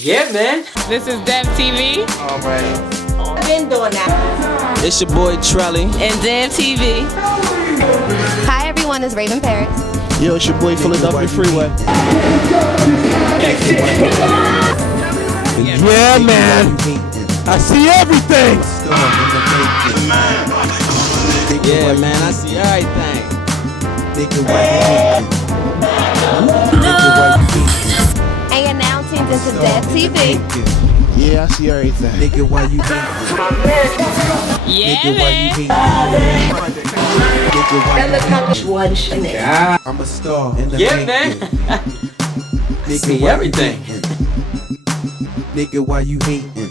Yeah, man. This is Dev TV. All right. I've been doing that. It's your boy Trelly. And Dev TV. Hi everyone, it's Raven Paris. Yo, it's your boy Philadelphia Freeway. Yeah, man. I see everything. Yeah, man, I see everything. And you're now tuned into Dev TV. Yeah, I see everything. Nigga, why you Yeah, man. One Chanel. I'm a star in the Yeah, man. See everything. Nigga, why you hating?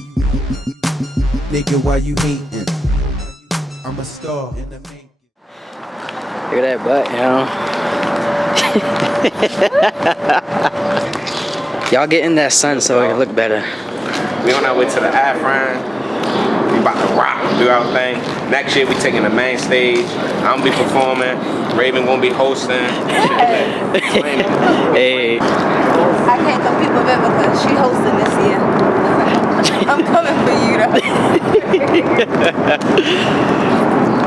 Nigga, why you hating? I'm a star in the making. Look at that butt, you know. Y'all get in that sun so it look better. We on our way to the Afram. We about to rock, do our thing. Next year we taking the main stage. I'm gonna be performing. Raven gonna be hosting. Hey. I can't compete with her because she hosting this year. I'm coming for you though.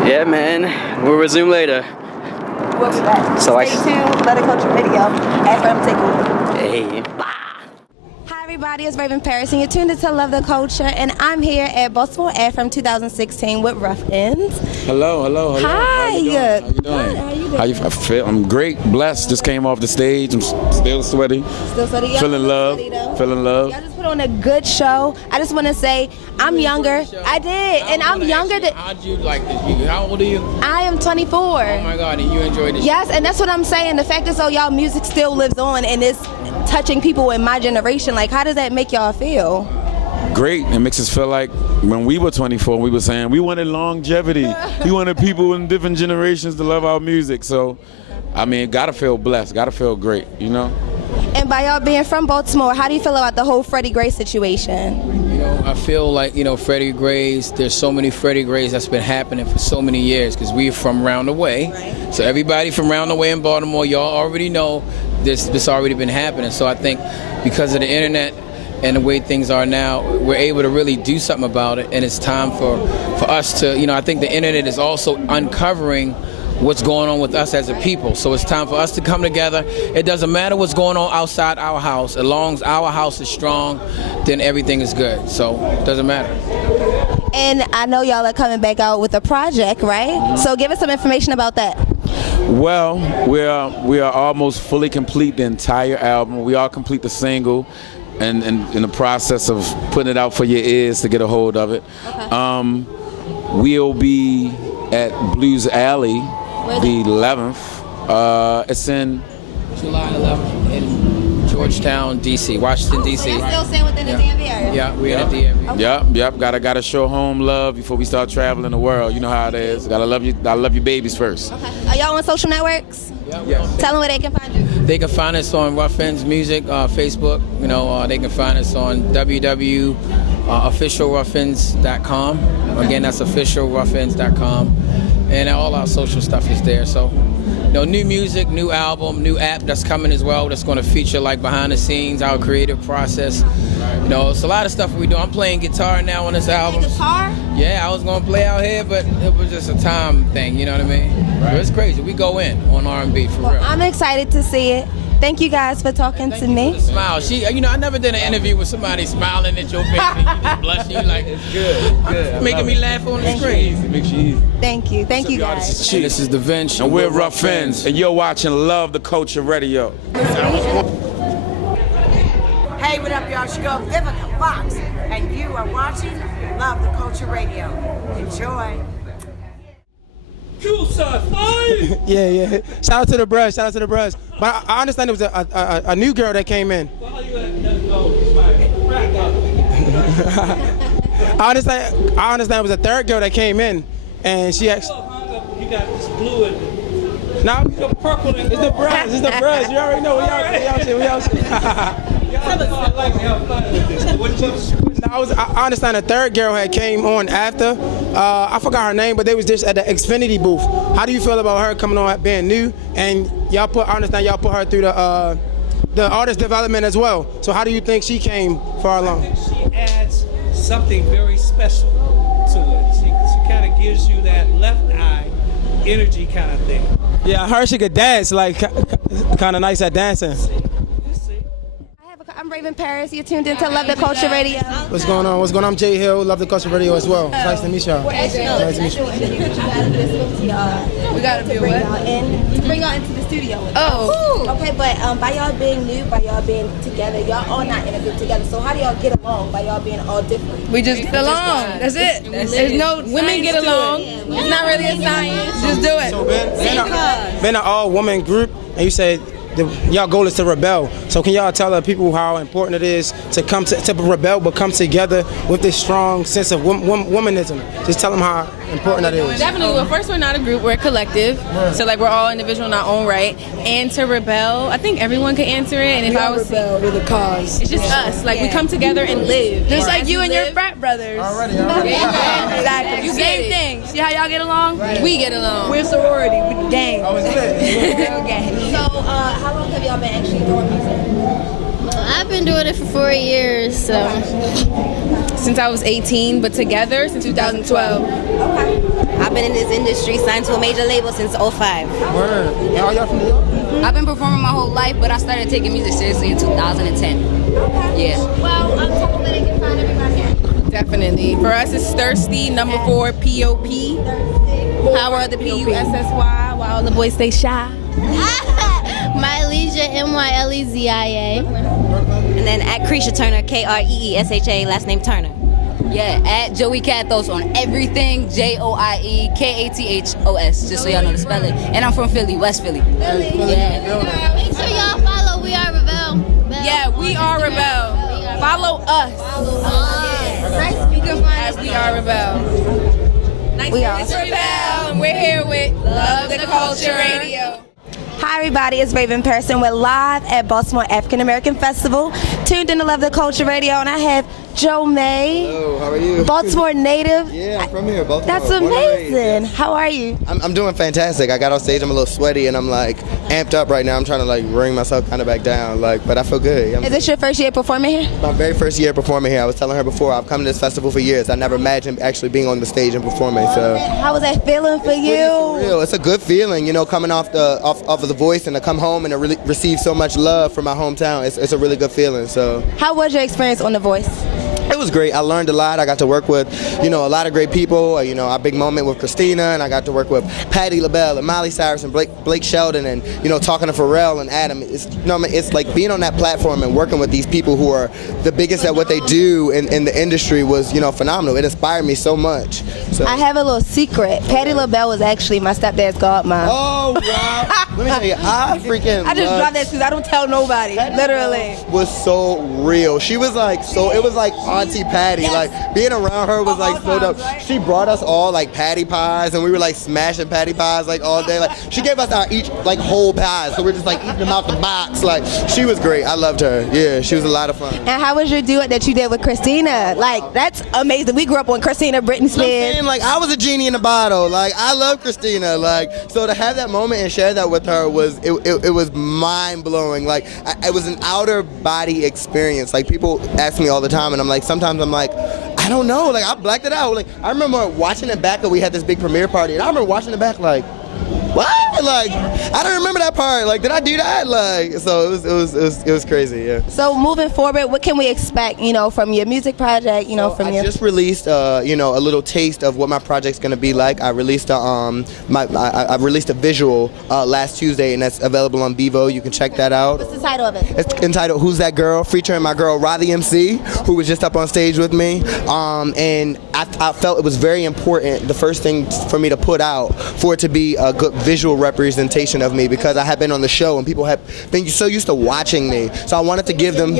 Yeah, man. We'll resume later. We'll be back. So Stay tuned. Let it culture video. Afram take over. Hey. Hi everybody, it's Raven Paris and you're tuned into Love the Culture, and I'm here at Baltimore Afram 2016 with Rough Ends. Hello. Hi. How you doing? Good. How you doing? I feel? I'm great, blessed. Just came off the stage. I'm still sweaty. Still sweaty? Y'all Feeling look love. sweaty, though. Feeling love. Y'all just put on a good show. I just want to say I'm younger. I did, and I'm younger than. How'd you like this? How old are you? I am 24. Oh my God, and you enjoyed this? Yes, and that's what I'm saying. The fact is, so y'all music still lives on, and it's touching people in my generation. Like, how does that make y'all feel? Great. It makes us feel like when we were 24, we were saying we wanted longevity. We wanted people in different generations to love our music. So, I mean, gotta feel blessed. Gotta feel great, you know? And by y'all being from Baltimore, how do you feel about the whole Freddie Gray situation? You know, I feel like, Freddie Gray's, there's so many Freddie Grays that's been happening for so many years because we're from round the way. Right. So everybody from round the way in Baltimore, y'all already know this already been happening. So I think because of the internet and the way things are now, we're able to really do something about it, and it's time for us to, I think the internet is also uncovering what's going on with us as a people. So it's time for us to come together. It doesn't matter what's going on outside our house. As long as our house is strong, then everything is good. So it doesn't matter. And I know y'all are coming back out with a project, right? Mm-hmm. So give us some information about that. Well, we are almost fully complete the entire album. We are complete the single. And in the process of putting it out for your ears to get a hold of it. Okay. We'll be at Blues Alley the 11th. It's in July 11th in Georgetown, D.C., Washington, D.C. So you're still staying within the DMV area? Yeah, we're in the DMV. Okay. Yep. Gotta show home love before we start traveling the world. You know how it is. Gotta love your babies first. Okay. Are y'all on social networks? Yeah. Tell them where they can find you. They can find us on Rough Ends Music, Facebook. They can find us on www.officialroughends.com. Again, that's officialroughends.com. And all our social stuff is there. So, new music, new album, new app that's coming as well. That's going to feature like behind the scenes, our creative process. It's a lot of stuff we do. I'm playing guitar now on this album. Guitar? Yeah, I was going to play out here, but it was just a time thing. You know what I mean? Right. It's crazy. We go in on R&B for real. I'm excited to see it. Thank you guys for talking to me. Smile. I never did an interview with somebody smiling at your face and you just blushing. You like, it's good. Making me laugh on the screen. Makes you easy. Thank you guys. This is the Vince. And we're Rough Ends, and you're watching Love the Culture Radio. Hey, what up, y'all? It's your girl Vivica Fox, and you are watching Love the Culture Radio. Enjoy. Yeah. Shout out to the brush. But I understand it was a new girl that came in. I understand it was a third girl that came in, and she actually. You got this blue and no, the purple and it's the brush. You already know. We out shit. I understand the third girl had came on after. I forgot her name, but they was just at the Xfinity booth. How do you feel about her coming on being new? And I understand y'all put her through the the artist development as well. So how do you think she came far along? She adds something very special to it. She kind of gives you that left eye energy kind of thing. Yeah, I heard she could dance, like kind of nice at dancing. I'm Raven Paris. You're tuned into Love the Culture Radio. What's going on? What's going on? I'm Jay Hill, Love the Culture Radio as well. Nice to meet y'all. Nice to meet you. We gotta do what? To bring y'all into the studio. Oh. Okay, but by y'all being new, by y'all being together, y'all all not in a group together. So how do y'all get along by y'all being all different? We just get along. That's it. There's no women get along. It's not really a science. Just do it. So been an all-woman group, and you said y'all goal is to rebel. So can y'all tell the people how important it is to come to rebel, but come together with this strong sense of womanism? Just tell them how important that is. Definitely. Well, first, we're not a group. We're a collective. Right. So, like, we're all individual in our own right. And to rebel, I think everyone could answer it. And if I was rebel with a cause. it's just us. Like, we come together and live. Just Or like as you we and your live- frat brothers. Already. Exactly. You Same get it. thing. See how y'all get along? Right. We get along. We're sorority. We're gang. Oh, is it? So how long have y'all been actually doing music? I've been doing it for 4 years, so. Since I was 18, but together since 2012. Okay. I've been in this industry, signed to a major label since 05. Word. And all y'all from New York? I've been performing my whole life, but I started taking music seriously in 2010. Yeah. Well, tell them that they can find everybody here. Definitely. For us, it's Thirsty, number 4, P.O.P. Power of the P.U.S.S.Y. While all the boys stay shy. Mylezia, M-Y-L-E-Z-I-A. And then at Creesha Turner, K-R-E-E-S-H-A, last name Turner. Yeah, at Joey Cathos on everything, Joiekathos, just so y'all know the spelling. And I'm from Philly, West Philly. Yeah. Make sure y'all follow We Are Rebel. Yeah, We Are Rebel. Follow us. You can find As We Are Rebel. We are Rebel, and we're here with Love the Culture Radio. Hi everybody, it's Raven Pearson. We're live at Baltimore African American Festival. Tuned in to Love the Culture Radio, and I have Joe May. Hello, how are you? Baltimore native. Yeah, I'm from here, Baltimore. That's Born and raised, amazing. yes. How are you? I'm doing fantastic. I got on stage, I'm a little sweaty, and I'm like amped up right now. I'm trying to like bring myself kind of back down, like, but I feel good. Is this your first year performing here? My very first year performing here. I was telling her before, I've come to this festival for years. I never imagined actually being on the stage and performing. So How was that feeling for you? real. It's a good feeling, you know, coming off of the voice and to come home and to really receive so much love from my hometown. It's a really good feeling. So How was your experience on The Voice? it was great. I learned a lot. I got to work with, you know, a lot of great people. You know, our big moment with Christina, and I got to work with Patti LaBelle and Miley Cyrus and Blake Shelton, and you know, talking to Pharrell and Adam. It's, you know, it's like being on that platform and working with these people who are the biggest at what they do in the industry was, you know, phenomenal. It inspired me so much. So. I have a little secret. Patti LaBelle was actually my stepdad's godmom. Oh wow! Let me tell you, I just dropped that because I don't tell nobody. Literally. Was so real. She was like it was like Auntie Patty. Yes. Like being around her was like so dope. She brought us all like patty pies, and we were like smashing patty pies like all day. Like she gave us our each like whole pies, so we're just like eating them out the box. Like she was great. I loved her. Yeah, she was a lot of fun. And how was your duet that you did with Christina? Like that's amazing. We grew up on Christina, Britney Spears. Like I was a genie in a bottle. Like I love Christina. Like so to have that moment and share that with her was it was mind blowing. Like it was an outer body experience. Like people ask me all the time, and I'm like sometimes I'm like I don't know. Like I blacked it out. Like I remember watching it back, and we had this big premiere party, and I remember watching it back like. What? Like, I don't remember that part. Like, did I do that? Like, so it was crazy. Yeah. So moving forward, what can we expect? You know, from your music project. You know, I just released, you know, a little taste of what my project's gonna be like. I released I released a visual last Tuesday, and that's available on Vivo. You can check that out. What's the title of it? It's entitled "Who's That Girl?" featuring my girl Roddy MC, who was just up on stage with me. And I felt it was very important. The first thing for me to put out for it to be a good visual representation of me, because I have been on the show and people have been so used to watching me. So I wanted to give them,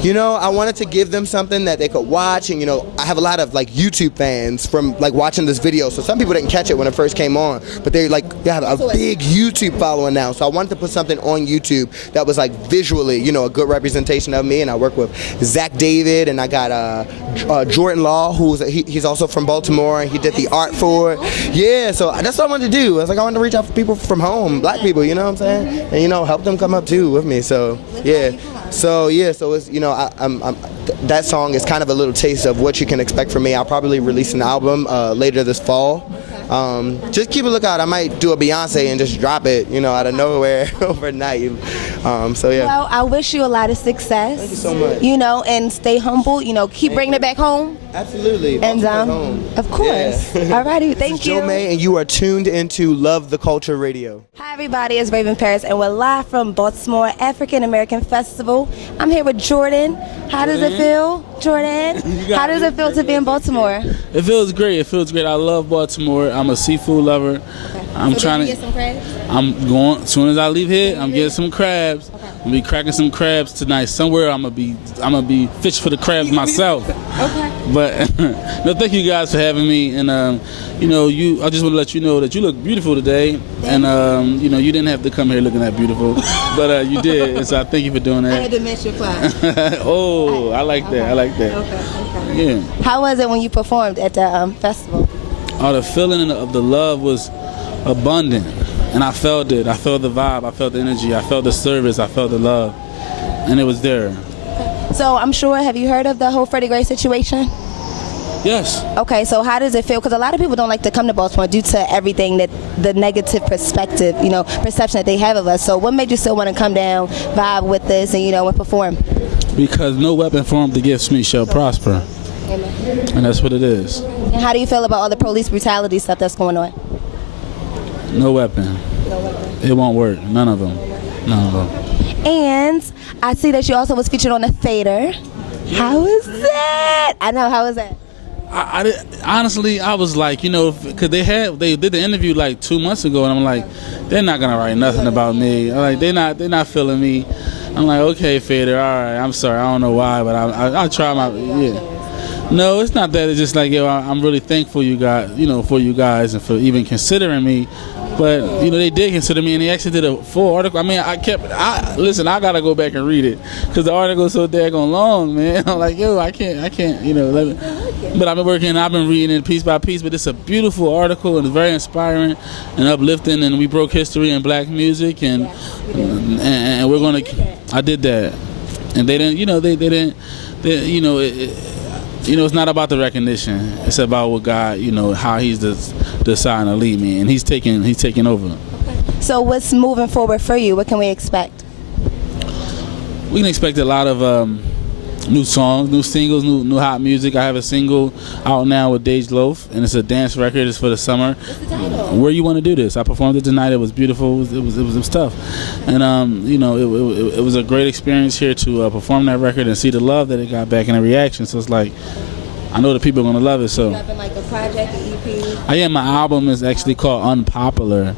you know, I wanted to give them something that they could watch. And you know, I have a lot of like YouTube fans from like watching this video. So some people didn't catch it when it first came on, but they have a big YouTube following now. So I wanted to put something on YouTube that was like visually, you know, a good representation of me. And I work with Zach David, and I got Jordan Law, he's also from Baltimore, and he did the art for it. Yeah, so that's what I wanted to do. I was like, I wanted to reach out for people from home, black people, you know what I'm saying? And, you know, help them come up too with me. So, yeah. So it's, you know, that song is kind of a little taste of what you can expect from me. I'll probably release an album later this fall. Just keep a lookout. I might do a Beyonce and just drop it, you know, out of nowhere overnight. So yeah. Well, I wish you a lot of success. Thank you so much. You know, and stay humble. You know, keep bringing it back home. Absolutely. And home. of course. Yeah. All righty. This Thank is you. Joe May, and you are tuned into Love the Culture Radio. Hi everybody, it's Raven Paris, and we're live from Baltimore African American Festival. I'm here with Jordan. How does it feel, Jordan? How does it feel to be in Baltimore? It feels great. It feels great. I love Baltimore. I'm a seafood lover. I'm trying Did you get some crabs? I'm going as soon as I leave here. I'm getting some crabs. I'm gonna be cracking some crabs tonight. Somewhere I'm gonna be fishing for the crabs myself. Okay. But no, thank you guys for having me. And you know, I just want to let you know that you look beautiful today. And you know, you didn't have to come here looking that beautiful, but you did. And so I thank you for doing that. I had to match your class. Oh, I like that. I like that. Okay. Yeah. How was it when you performed at the festival? Oh, the feeling of the love was abundant, and I felt it. I felt the vibe. I felt the energy. I felt the service. I felt the love, and it was there. So I'm sure, have you heard of the whole Freddie Gray situation? Yes. Okay, so how does it feel? Because a lot of people don't like to come to Baltimore due to everything that the negative perspective, you know, perception that they have of us. So what made you still want to come down, vibe with this, and, you know, and perform? Because no weapon formed against me shall prosper. Amen. And that's what it is. And how do you feel about all the police brutality stuff that's going on? No weapon. It won't work. None of them. None of them. And I see that you also was featured on the Fader. How is that? I know, how is that? Honestly, I was like, you know, because they did the interview like 2 months ago, and I'm like, they're not gonna write nothing about me. I'm like, they're not feeling me. I'm like, okay, Fader, all right, I'm sorry, I don't know why, but I'll try my, yeah. No, it's not that. It's just like, yo, I'm really thankful you guys, you know, for you guys and for even considering me. But, you know, they did consider me, and they actually did a full article. I mean, listen, I got to go back and read it because the article is so daggone long, man. I'm like, yo, I can't, you know. But I've been reading it piece by piece, but it's a beautiful article and it's very inspiring and uplifting, and we broke history in black music, and we're going to, I did that. And they didn't, you know, they didn't, you know, you know, it's not about the recognition. It's about what God, you know, how He's deciding to lead me, and He's taking over. So what's moving forward for you? What can we expect? We can expect a lot of new songs, new singles, new hot music. I have a single out now with Dej Loaf, and it's a dance record. It's for the summer. What's the title? Where You Want to Do This. I performed it tonight. It was beautiful. It was tough, and you know, it was a great experience here to perform that record and see the love that it got back and the reaction. So it's like, I know the people are gonna love it. So. You having like a project, an EP? I am. My album is actually called Unpopular.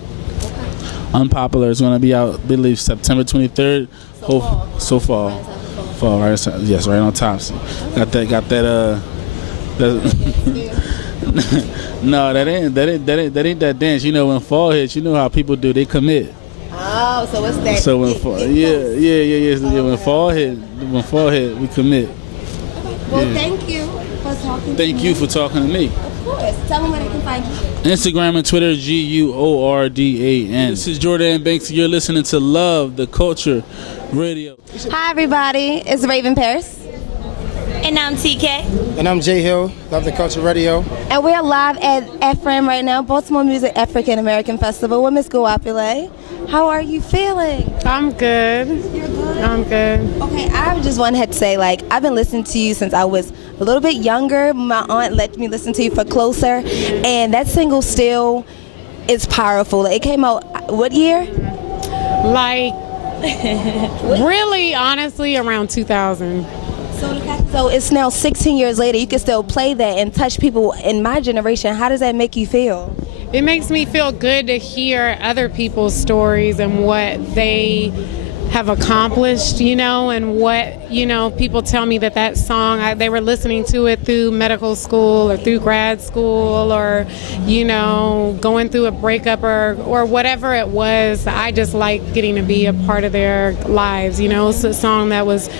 Unpopular is gonna be out, I believe, September 23rd. Fall, right? Yes, right on top. So got that. No, that ain't that dance. You know, when fall hits, you know how people do. They commit. Oh, so it's that. So when fall, yeah. When fall hit, we commit. Well, Yeah. thank you for talking. Thank you for talking to me. Of course. Tell them where they can find you. Instagram and Twitter, GUORDAN. This is Jordan Banks. You're listening to Love the Culture Radio. Hi, everybody. It's Raven Paris. And I'm TK. And I'm Jay Hill, Love the Culture Radio. And we're live at Afram right now, Baltimore Music African American Festival with Miss Guapile. How are you feeling? I'm good. You're good? I'm good. Okay, I just wanted to say, like, I've been listening to you since I was a little bit younger. My aunt let me listen to you for Closer, and that single still is powerful. It came out, what year? Like, really, honestly, around 2000. So it's now 16 years later. You can still play that and touch people in my generation. How does that make you feel? It makes me feel good to hear other people's stories and what they have accomplished, you know, and what, you know, people tell me that song, they were listening to it through medical school or through grad school or, you know, going through a breakup or whatever it was. I just like getting to be a part of their lives, you know. It's a song that was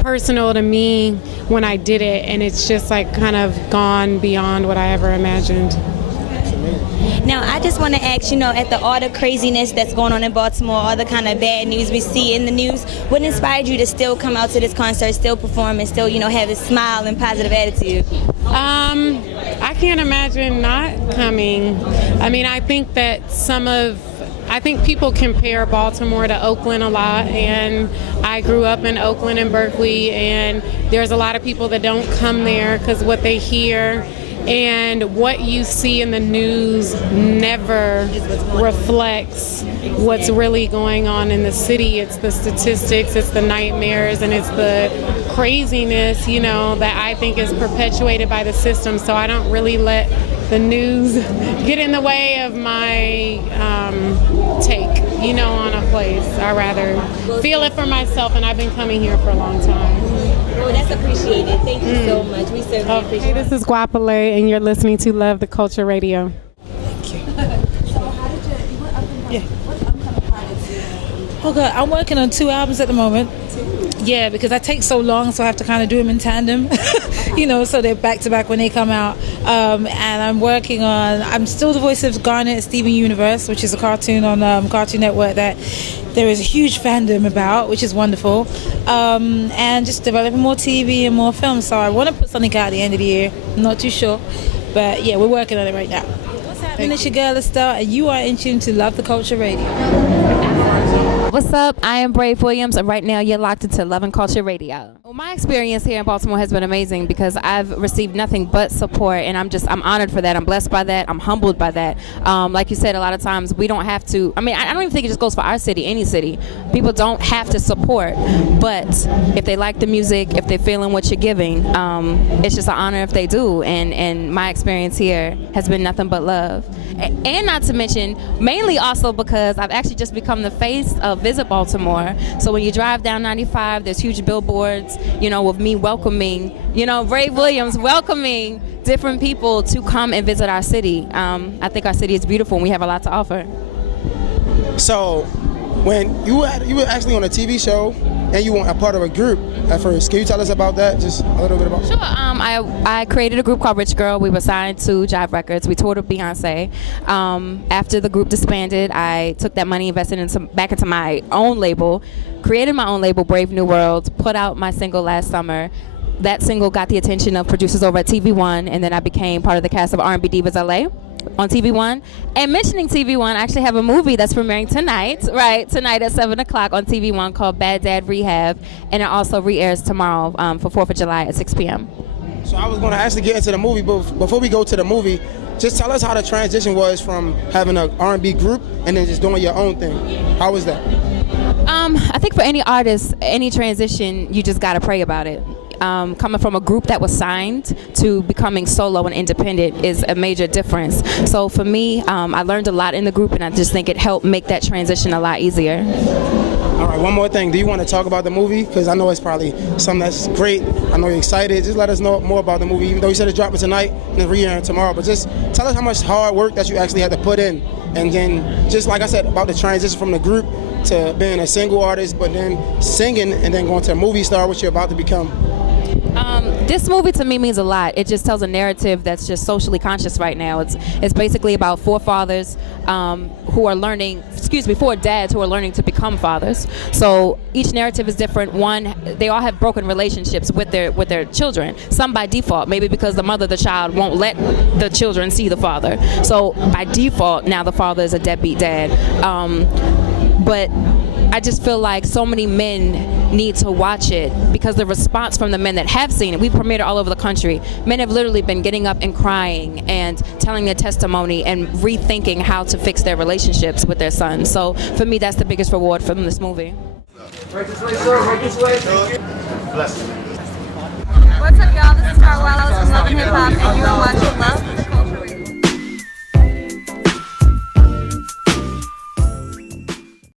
personal to me when I did it, and it's just like kind of gone beyond what I ever imagined. Now, I just want to ask, at all the craziness that's going on in Baltimore, all the kind of bad news we see in the news, what inspired you to still come out to this concert, still perform, and still, have a smile and positive attitude? I can't imagine not coming. I mean, I think that I think people compare Baltimore to Oakland a lot, and I grew up in Oakland and Berkeley, and there's a lot of people that don't come there because what they hear and what you see in the news never reflects what's really going on in the city. It's the statistics, it's the nightmares, and it's the craziness, that I think is perpetuated by the system. So I don't really let the news get in the way of my take, on a place. I rather feel it for myself, and I've been coming here for a long time. Well, that's appreciated. Thank you so much. We certainly appreciate it. Hey, this is Guapale, and you're listening to Love the Culture Radio. Okay, I'm working on 2 albums at the moment. Yeah, because I take so long, so I have to kind of do them in tandem, so they're back to back when they come out. And I'm still the voice of Garnet at Steven Universe, which is a cartoon on Cartoon Network that there is a huge fandom about, which is wonderful. And just developing more TV and more films. So I want to put something out at the end of the year. I'm not too sure. But yeah, we're working on it right now. What's happening? It's your girl Estelle, and you are in tune to Love the Culture Radio. What's up? I am Brave Williams, and right now you're locked into Love and Culture Radio. Well, my experience here in Baltimore has been amazing because I've received nothing but support, and I'm honored for that. I'm blessed by that. I'm humbled by that. Like you said, a lot of times we don't have to. I don't even think it just goes for our city, any city. People don't have to support, but if they like the music, if they're feeling what you're giving, it's just an honor if they do. And my experience here has been nothing but love. And not to mention, mainly also because I've actually just become the face of Visit Baltimore. So when you drive down 95, there's huge billboards, with me welcoming, Brave Williams welcoming different people to come and visit our city. I think our city is beautiful and we have a lot to offer. So when you were actually on a TV show and you were a part of a group at first, can you tell us about that? Just a little bit about. Sure. I created a group called Rich Girl. We were signed to Jive Records. We toured with Beyonce. After the group disbanded, I took that money, invested back into my own label, created my own label, Brave New World, put out my single last summer. That single got the attention of producers over at TV One, and then I became part of the cast of R&B Divas LA on TV One. And mentioning TV One, I actually have a movie that's premiering tonight at 7 o'clock on TV One called Bad Dad Rehab, and it also re-airs tomorrow for 4th of July at 6 p.m. So I was going to actually get into the movie, but before we go to the movie, just tell us how the transition was from having an R&B group and then just doing your own thing. How was that? I think for any artist, any transition, you just got to pray about it. Coming from a group that was signed to becoming solo and independent is a major difference. So for me, I learned a lot in the group, and I just think it helped make that transition a lot easier. All right, one more thing. Do you want to talk about the movie? Because I know it's probably something that's great. I know you're excited. Just let us know more about the movie, even though you said it's dropping tonight and it's re-airing tomorrow. But just tell us how much hard work that you actually had to put in. And then, just like I said, about the transition from the group to being a single artist, but then singing and then going to a movie star, which you're about to become. This movie to me means a lot. It just tells a narrative that's just socially conscious right now. It's basically about 4 fathers who are learning, 4 dads who are learning to become fathers. So each narrative is different. One, they all have broken relationships with their children. Some by default, maybe because the mother of the child won't let the children see the father. So by default, now the father is a deadbeat dad. But I just feel like so many men need to watch it because the response from the men that have seen it, we've premiered it all over the country. Men have literally been getting up and crying and telling their testimony and rethinking how to fix their relationships with their sons. So for me, that's the biggest reward from this movie. Right this way, sir. Right this way. Bless you. What's up, y'all? This is Carwellos from Love and Hip Hop.